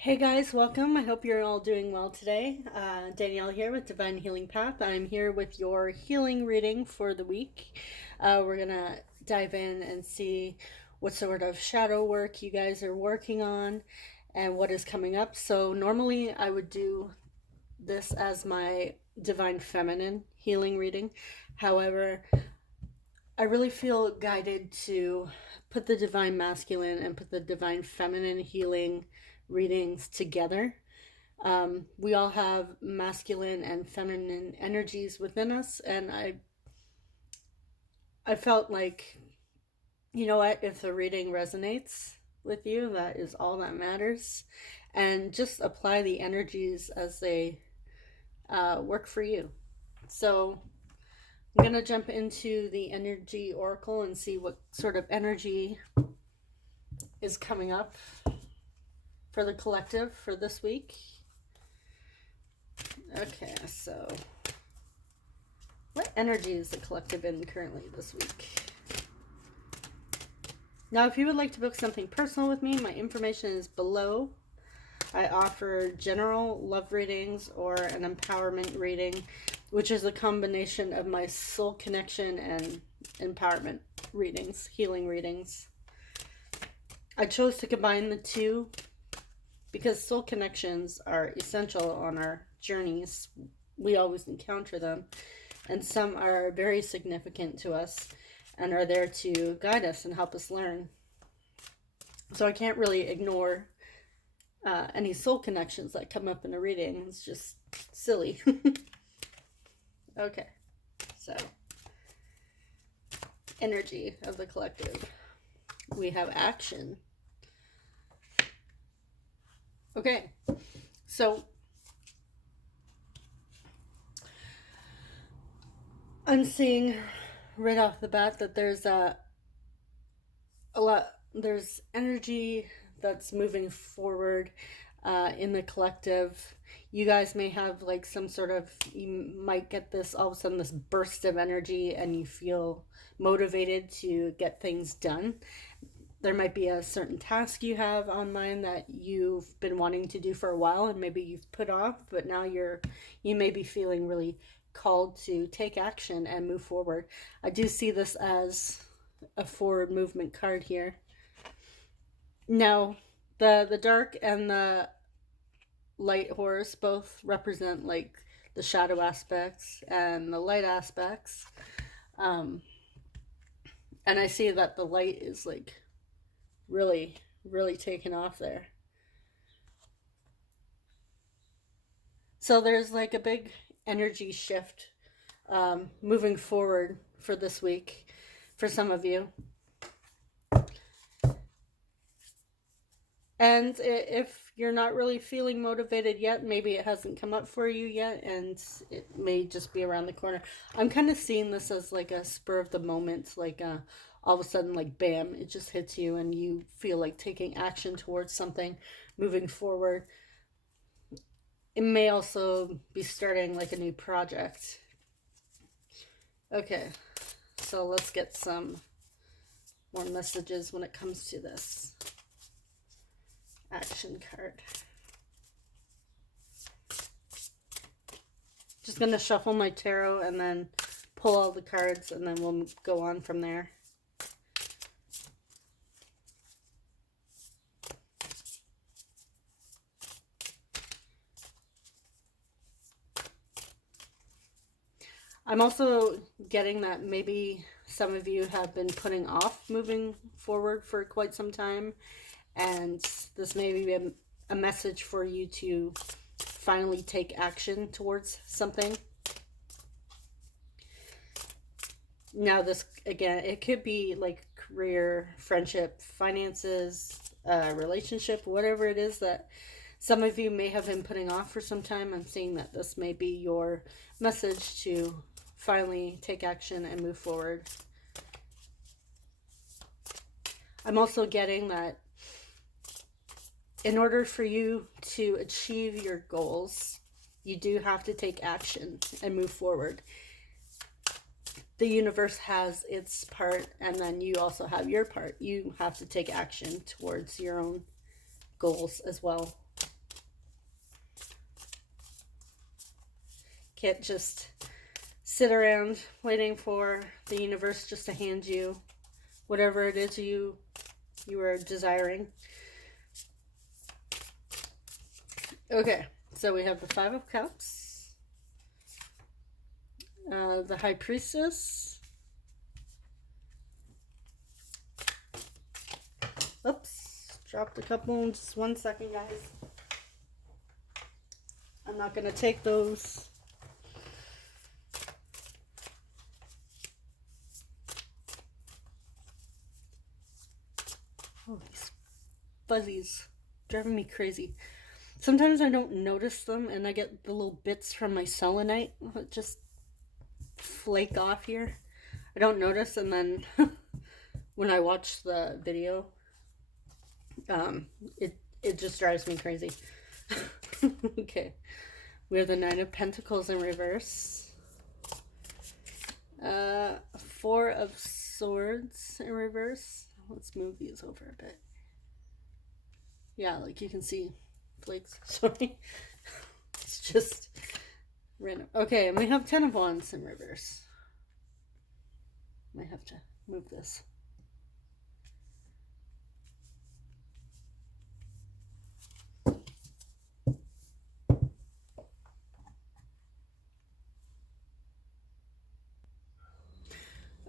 Hey guys, welcome. I hope you're all doing well today. Danielle here with Divine Healing Path. I'm here with your healing reading for the week. We're going to dive in and see what sort of shadow work you guys are working on and what is coming up. So, normally I would do this as my Divine Feminine healing reading. However, I really feel guided to put the Divine Masculine and put the Divine Feminine healing readings together. We all have masculine and feminine energies within us, and I felt like, you know what, if the reading resonates with you, that is all that matters, and just apply the energies as they work for you. So I'm gonna jump into the energy oracle and see what sort of energy is coming up for the collective for this week. Okay, so what energy is the collective in currently this week? Now, if you would like to book something personal with me, my information is below. I offer general love readings or an empowerment reading, which is a combination of my soul connection and empowerment readings, healing readings. I chose to combine the two because soul connections are essential on our journeys. We always encounter them, and some are very significant to us and are there to guide us and help us learn. So I can't really ignore any soul connections that come up in a reading. It's just silly. Okay, so energy of the collective. We have action. Okay, so I'm seeing right off the bat that there's there's energy that's moving forward in the collective. You guys may have like some sort of, you might get this all of a sudden this burst of energy and you feel motivated to get things done. There might be a certain task you have on mind that you've been wanting to do for a while and maybe you've put off, but now you may be feeling really called to take action and move forward. I do see this as a forward movement card here. Now, the dark and the light horse both represent like the shadow aspects and the light aspects. And I see that the light is like really, really taken off there. So there's like a big energy shift moving forward for this week for some of you. And if you're not really feeling motivated yet, maybe it hasn't come up for you yet, and it may just be around the corner. I'm kind of seeing this as like a spur of the moment, like all of a sudden, like bam, it just hits you, and you feel like taking action towards something, moving forward. It may also be starting like a new project. Okay, so let's get some more messages when it comes to this action card. Just gonna shuffle my tarot and then pull all the cards and then we'll go on from there. I'm also getting that maybe some of you have been putting off moving forward for quite some time, and this may be a message for you to finally take action towards something. Now this, again, it could be like career, friendship, finances, relationship, whatever it is that some of you may have been putting off for some time. I'm seeing that this may be your message to finally take action and move forward. I'm also getting that in order for you to achieve your goals, you do have to take action and move forward. The universe has its part, and then you also have your part. You have to take action towards your own goals as well. Can't just sit around waiting for the universe just to hand you whatever it is you are desiring. Okay, so we have the Five of Cups, the High Priestess. Oops, dropped a couple. Just 1 second, guys. I'm not going to take those. Oh, these fuzzies driving me crazy. Sometimes I don't notice them and I get the little bits from my selenite that just flake off here. I don't notice, and then when I watch the video, it just drives me crazy. Okay, we have the Nine of Pentacles in reverse, Four of Swords in reverse. Let's move these over a bit. Yeah, like you can see flakes. Sorry. It's just random. Okay, and we have Ten of Wands in reverse. Might have to move this.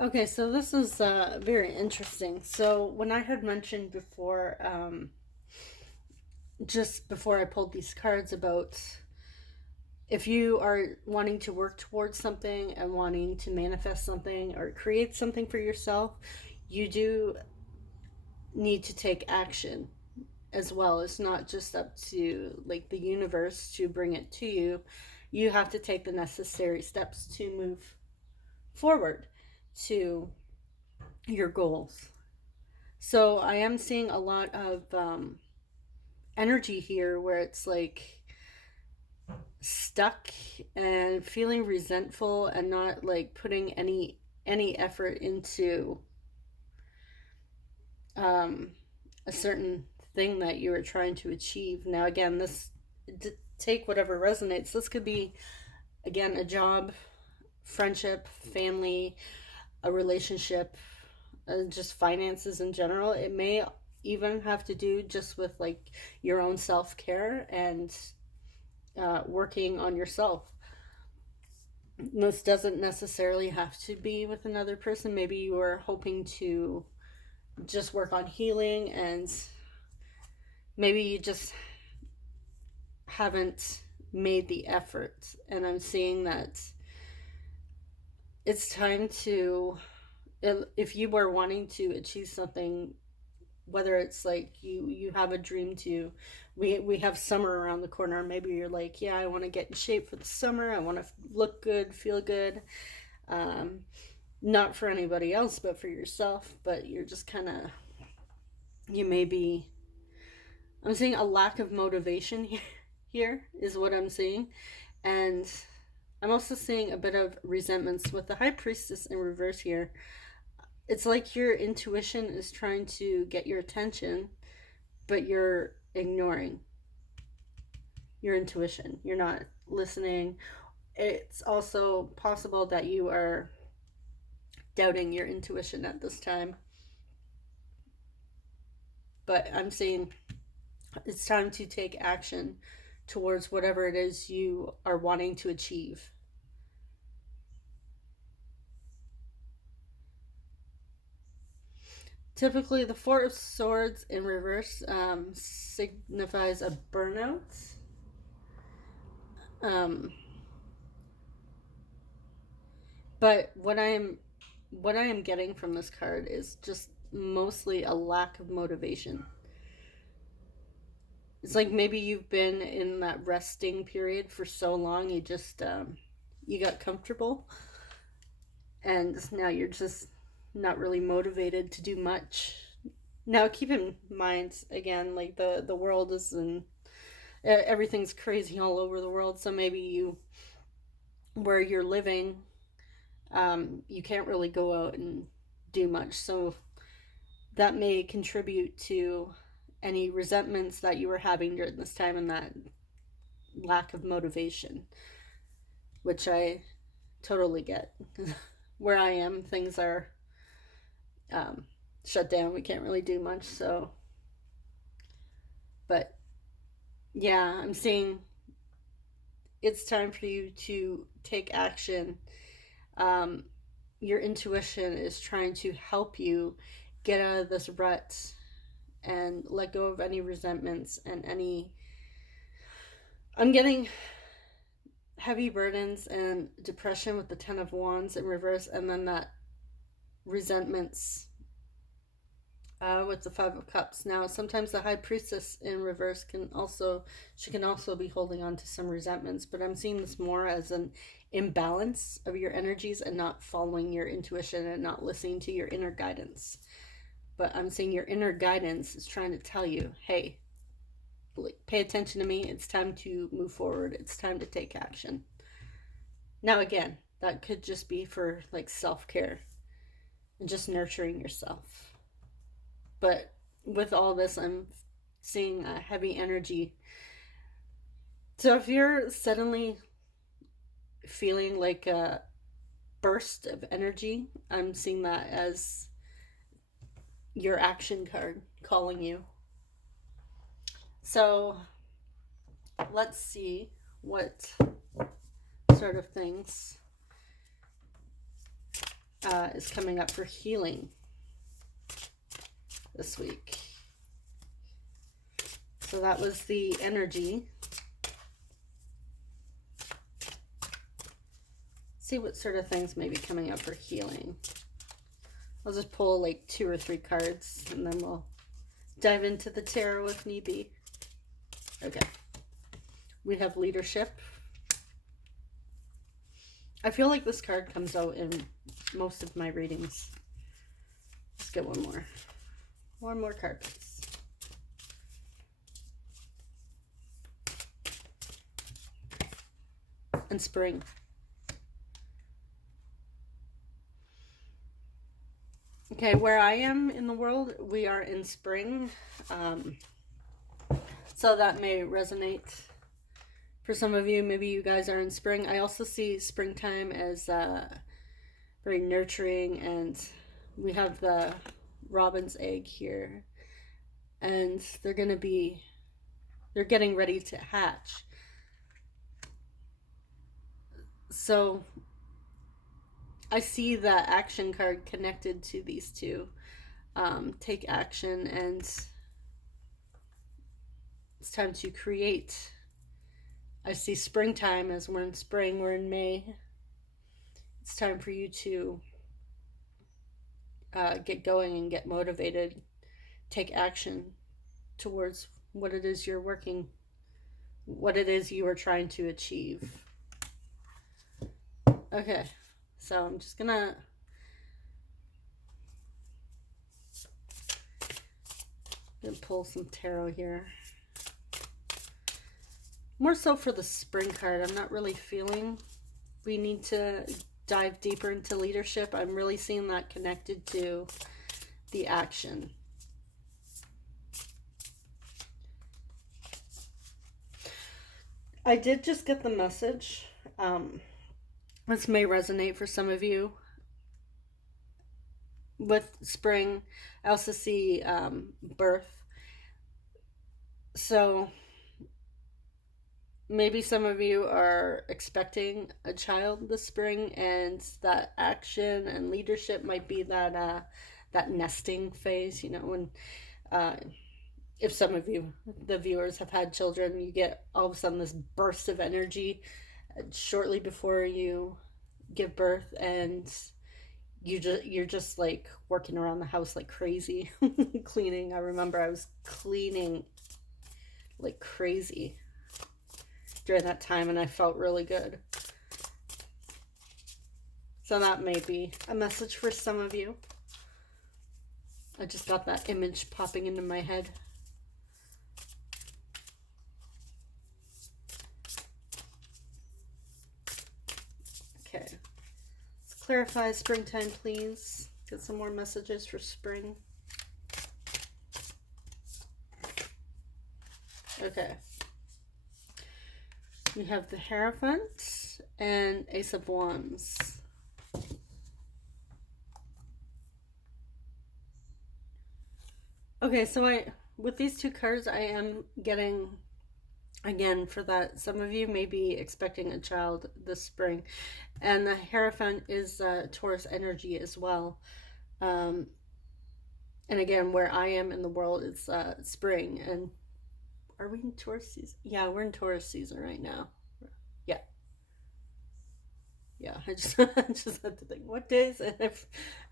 Okay, so this is very interesting. So when I had mentioned before, just before I pulled these cards, about if you are wanting to work towards something and wanting to manifest something or create something for yourself, you do need to take action as well. It's not just up to like the universe to bring it to you. You have to take the necessary steps to move forward to your goals. So I am seeing a lot of energy here where it's like stuck and feeling resentful and not like putting any effort into a certain thing that you were trying to achieve. Now again, this, take whatever resonates. This could be, again, a job, friendship, family, a relationship, just finances in general. It may even have to do just with like your own self-care and working on yourself. This doesn't necessarily have to be with another person. Maybe you are hoping to just work on healing, and maybe you just haven't made the effort. And I'm seeing that it's time to, if you are wanting to achieve something, whether it's like you have a dream to, we have summer around the corner. Maybe you're like, yeah, I want to get in shape for the summer. I want to look good, feel good. Not for anybody else, but for yourself. But you're just kind of, you may be, I'm seeing a lack of motivation here is what I'm seeing. And I'm also seeing a bit of resentments with the High Priestess in reverse here. It's like your intuition is trying to get your attention, but you're ignoring your intuition. You're not listening. It's also possible that you are doubting your intuition at this time. But I'm saying it's time to take action towards whatever it is you are wanting to achieve. Typically, the Four of Swords in reverse signifies a burnout. But what I am getting from this card is just mostly a lack of motivation. It's like maybe you've been in that resting period for so long, you just you got comfortable, and now you're just not really motivated to do much. Now keep in mind, again, like the world is in, everything's crazy all over the world. So maybe you, where you're living, you can't really go out and do much. So that may contribute to any resentments that you were having during this time and that lack of motivation. which I totally get. Where I am, things are shut down. We can't really do much. So, but yeah, I'm seeing it's time for you to take action. Um, your intuition is trying to help you get out of this rut and let go of any resentments and any. I'm getting heavy burdens and depression with the Ten of Wands in reverse, and then that resentments with the Five of Cups. Now, sometimes the High Priestess in reverse can also be holding on to some resentments, but I'm seeing this more as an imbalance of your energies and not following your intuition and not listening to your inner guidance. But I'm seeing your inner guidance is trying to tell you, hey, pay attention to me. It's time to move forward. It's time to take action. Now, again, that could just be for like self-care and just nurturing yourself. But with all this, I'm seeing a heavy energy. So if you're suddenly feeling like a burst of energy, I'm seeing that as your action card calling you. So let's see what sort of things is coming up for healing this week. So that was the energy. See what sort of things may be coming up for healing. I'll just pull like 2 or 3 cards and then we'll dive into the tarot if need be. Okay. We have leadership. I feel like this card comes out in most of my readings. Let's get one more. One more card, please. And spring. Okay, where I am in the world, we are in spring. So that may resonate for some of you. Maybe you guys are in spring. I also see springtime as very nurturing, and we have the robin's egg here, and they're getting ready to hatch. So I see the action card connected to these two. Take action, and it's time to create. I see springtime as we're in spring, we're in May. It's time for you to get going and get motivated. Take action towards what it is you're working, what it is you are trying to achieve. Okay, so I'm just gonna pull some tarot here. More so for the spring card. I'm not really feeling we need to dive deeper into leadership. I'm really seeing that connected to the action. I did just get the message. This may resonate for some of you. With spring, I also see birth. So maybe some of you are expecting a child this spring, and that action and leadership might be that that nesting phase. You know, when if some of you, the viewers, have had children, you get all of a sudden this burst of energy shortly before you give birth, and you're just like working around the house like crazy. Cleaning. I remember I was cleaning like crazy during that time, and I felt really good. So that may be a message for some of you. I just got that image popping into my head. Okay. Let's clarify springtime, please. Get some more messages for spring. Okay. We have the Hierophant and Ace of Wands. Okay, so with these two cards, I am getting, again, for that, some of you may be expecting a child this spring. And the Hierophant is Taurus energy as well. And again, where I am in the world, it's spring. And are we in Taurus season? Yeah, we're in Taurus season right now. Yeah. Yeah, I just had to think, what day is it? I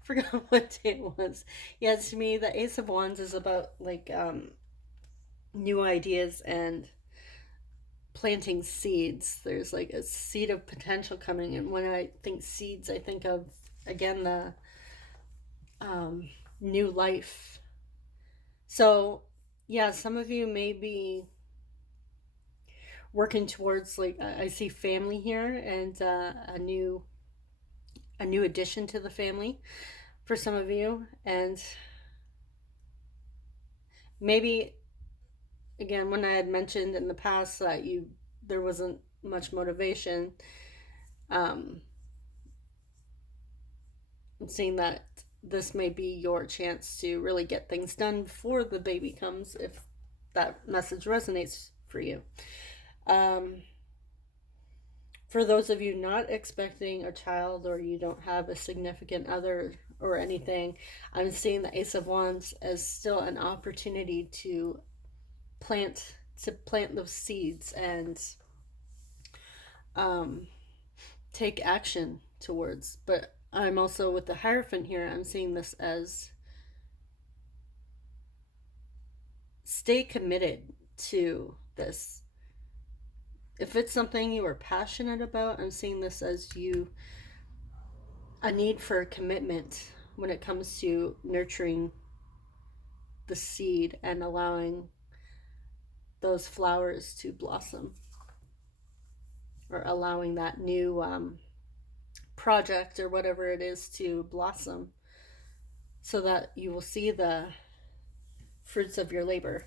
forgot what day it was. Yeah, to me, the Ace of Wands is about like new ideas and planting seeds. There's like a seed of potential coming, and when I think seeds, I think of, again, the new life. So yeah, some of you may be working towards, like, I see family here, and a new addition to the family for some of you. And maybe, again, when I had mentioned in the past that there wasn't much motivation, I'm seeing that this may be your chance to really get things done before the baby comes, if that message resonates for you. For those of you not expecting a child, or you don't have a significant other or anything, I'm seeing the Ace of Wands as still an opportunity to plant those seeds and take action towards. But I'm also, with the Hierophant here, I'm seeing this as stay committed to this. If it's something you are passionate about, I'm seeing this as a need for a commitment when it comes to nurturing the seed and allowing those flowers to blossom, or allowing that new project or whatever it is to blossom, so that you will see the fruits of your labor.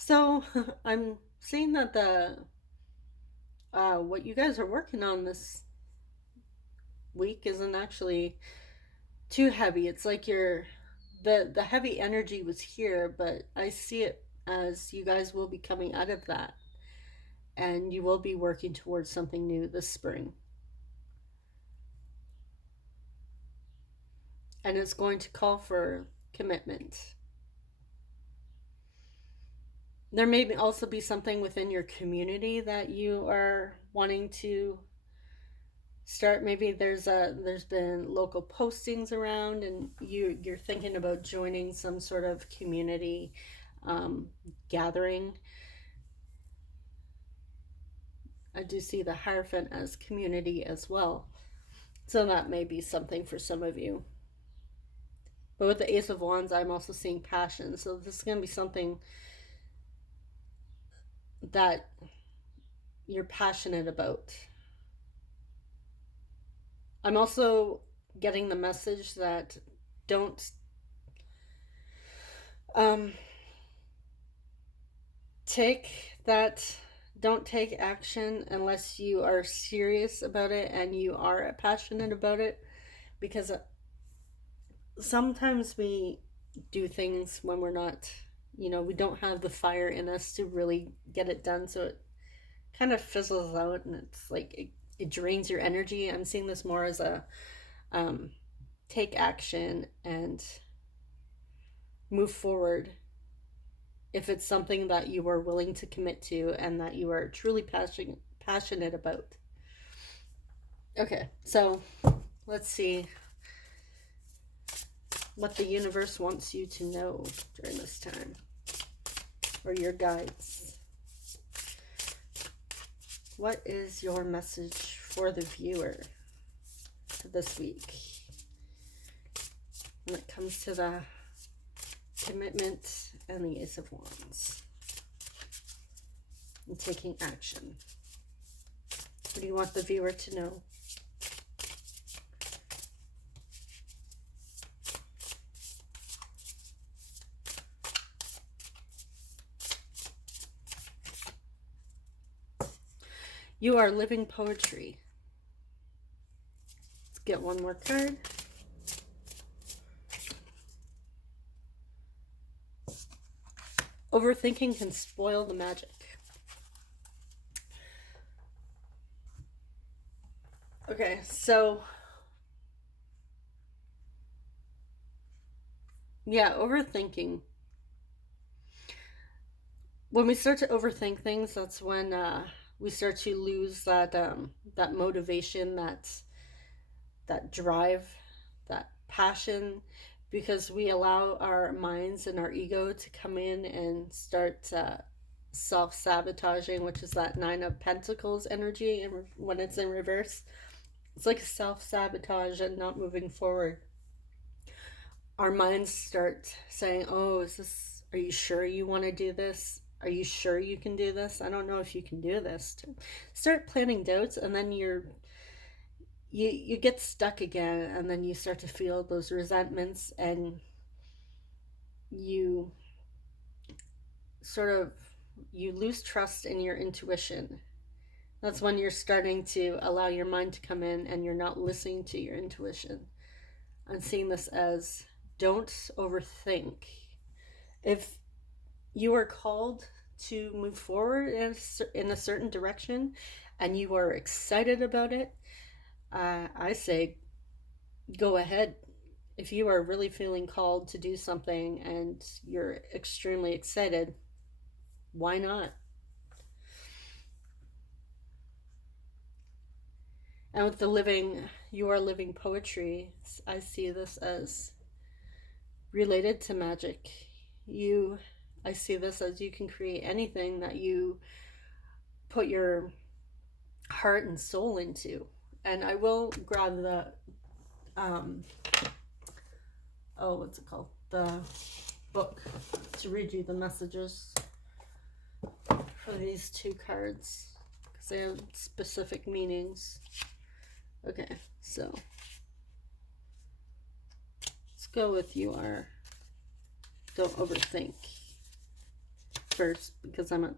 So I'm seeing that the what you guys are working on this week isn't actually too heavy. It's like the heavy energy was here, but I see it as you guys will be coming out of that, and you will be working towards something new this spring. And it's going to call for commitment. There may also be something within your community that you are wanting to start. Maybe there's been local postings around, and you're thinking about joining some sort of community gathering. I do see the Hierophant as community as well, so that may be something for some of you. But with the Ace of Wands, I'm also seeing passion, so this is going to be something that you're passionate about. I'm also getting the message that don't take action unless you are serious about it and you are passionate about it, because sometimes we do things when we're not, we don't have the fire in us to really get it done, so it kind of fizzles out, and it's like it drains your energy. I'm seeing this more as a take action and move forward if it's something that you are willing to commit to and that you are truly passionate about. Okay, so let's see what the universe wants you to know during this time, or your guides. What is your message for the viewer this week when it comes to the commitment and the Ace of Wands and taking action? What do you want the viewer to know? You are living poetry. Let's get one more card. Overthinking can spoil the magic. Okay, so yeah, overthinking. When we start to overthink things, that's when we start to lose that motivation, that drive, that passion, because we allow our minds and our ego to come in and start self-sabotaging, which is that Nine of Pentacles energy, and when it's in reverse, it's like self-sabotage and not moving forward. Our minds start saying, oh, are you sure you want to do this? Are you sure you can do this? I don't know if you can do this. Start planting doubts, and then you get stuck again, and then you start to feel those resentments, and you you lose trust in your intuition. That's when you're starting to allow your mind to come in and you're not listening to your intuition. I'm seeing this as, don't overthink. If you are called to move forward in a certain direction and you are excited about it, I say go ahead. If you are really feeling called to do something and you're extremely excited, why not? And with you are living poetry, I see this as related to magic. I see this as you can create anything that you put your heart and soul into. And I will grab the what's it called? The book to read you the messages for these two cards, because they have specific meanings. Okay, so let's go with don't overthink first, because I'm at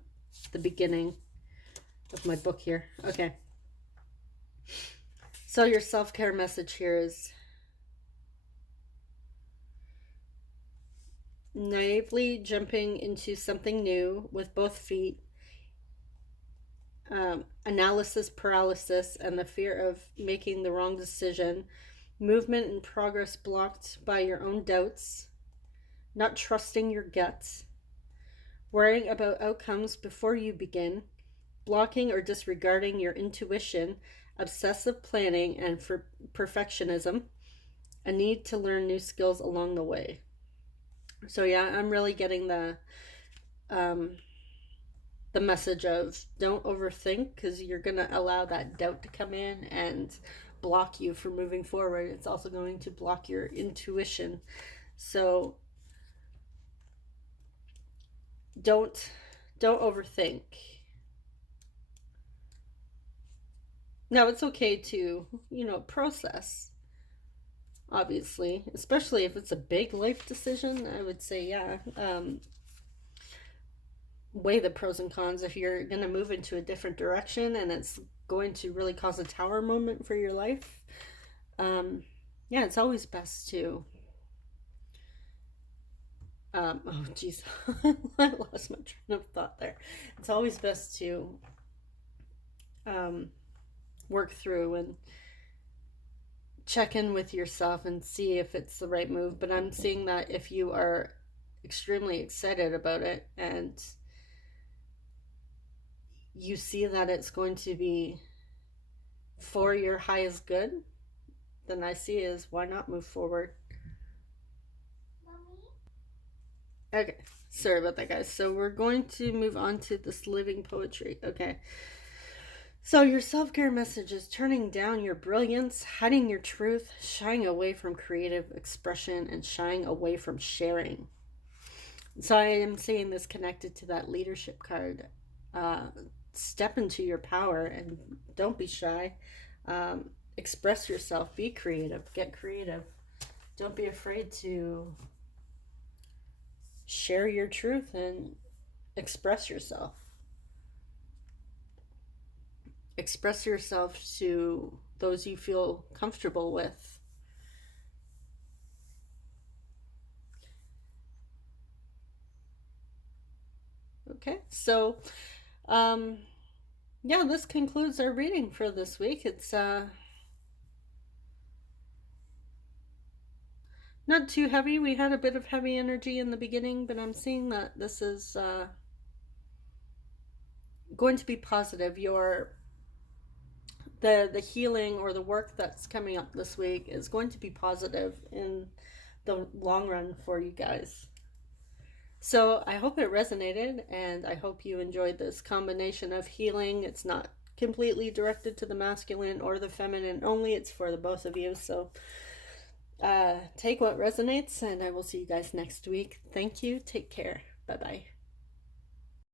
the beginning of my book here. Okay. So your self-care message here is, naively jumping into something new with both feet, analysis paralysis and the fear of making the wrong decision, movement and progress blocked by your own doubts, not trusting your guts, worrying about outcomes before you begin, blocking or disregarding your intuition, obsessive planning and for perfectionism, a need to learn new skills along the way. So yeah, I'm really getting the message of, don't overthink, because you're going to allow that doubt to come in and block you from moving forward. It's also going to block your intuition. So don't overthink. Now, it's okay to, process, obviously, especially if it's a big life decision. I would say, yeah, weigh the pros and cons. If you're going to move into a different direction and it's going to really cause a tower moment for your life, yeah, it's always best to oh geez, I lost my train of thought there. It's always best to work through and check in with yourself and see if it's the right move. But I'm seeing that if you are extremely excited about it and you see that it's going to be for your highest good, then I see is, why not move forward? Okay, sorry about that, guys. So we're going to move on to this living poetry. Okay. So your self-care message is turning down your brilliance, hiding your truth, shying away from creative expression, and shying away from sharing. So I am seeing this connected to that leadership card. Step into your power and don't be shy. Express yourself. Be creative. Get creative. Don't be afraid to share your truth and express yourself. express yourself to those you feel comfortable with. Okay, so yeah, this concludes our reading for this week. It's not too heavy. We had a bit of heavy energy in the beginning, but I'm seeing that this is going to be positive. The healing or the work that's coming up this week is going to be positive in the long run for you guys. So I hope it resonated, and I hope you enjoyed this combination of healing. It's not completely directed to the masculine or the feminine only, it's for the both of you. So take what resonates, and I will see you guys next week. Thank you. Take care. Bye bye.